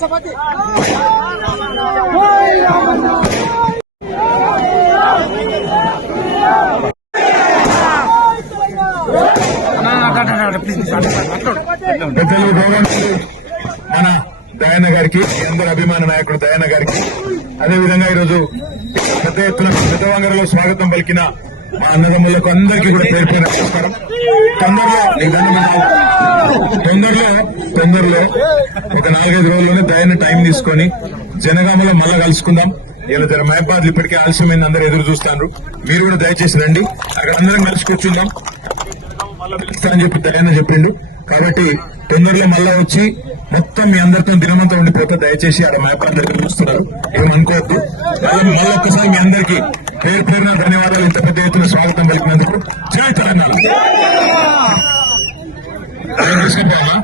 మన దయాన్న గారికి, అందరి అభిమాన నాయకుడు దయాన్న గారికి, అదేవిధంగా ఈరోజు పెద్ద ఎత్తున పెద్దవంగరలో స్వాగతం పలికిన మా అన్నదమ్ములకు అందరికీ కూడా పేరు పేరు నమస్కారం. తొందరలో ఒక 4-5 రోజుల్లోనే దయాన్న టైం తీసుకొని జనగామలో మళ్ళా కలుసుకుందాం. ఇలా జర మహబాద్ ఇప్పటికే ఆలస్యమైంది, అందరూ ఎదురు చూస్తాను. మీరు కూడా దయచేసి రండి, అక్కడ అందరం కలిసి కూర్చుందాం. మళ్ళా పిలుస్తానని చెప్పి దయాన్న చెప్పిండు. కాబట్టి తొందరలో మళ్ళా వచ్చి మొత్తం మీ అందరితో దినమంతా ఉండిపోతే దయచేసి అక్కడ మహబాద్ దగ్గర చూస్తున్నారు, ఏమనుకోవద్దు. మళ్ళీ ఒక్కసారి మీ అందరికీ పేరు పేరున ధన్యవాదాలు. ఇంత పెద్ద ఎత్తున స్వాగతం పలికినందుకు జై తెలంగాణ. తీసుకుంటామా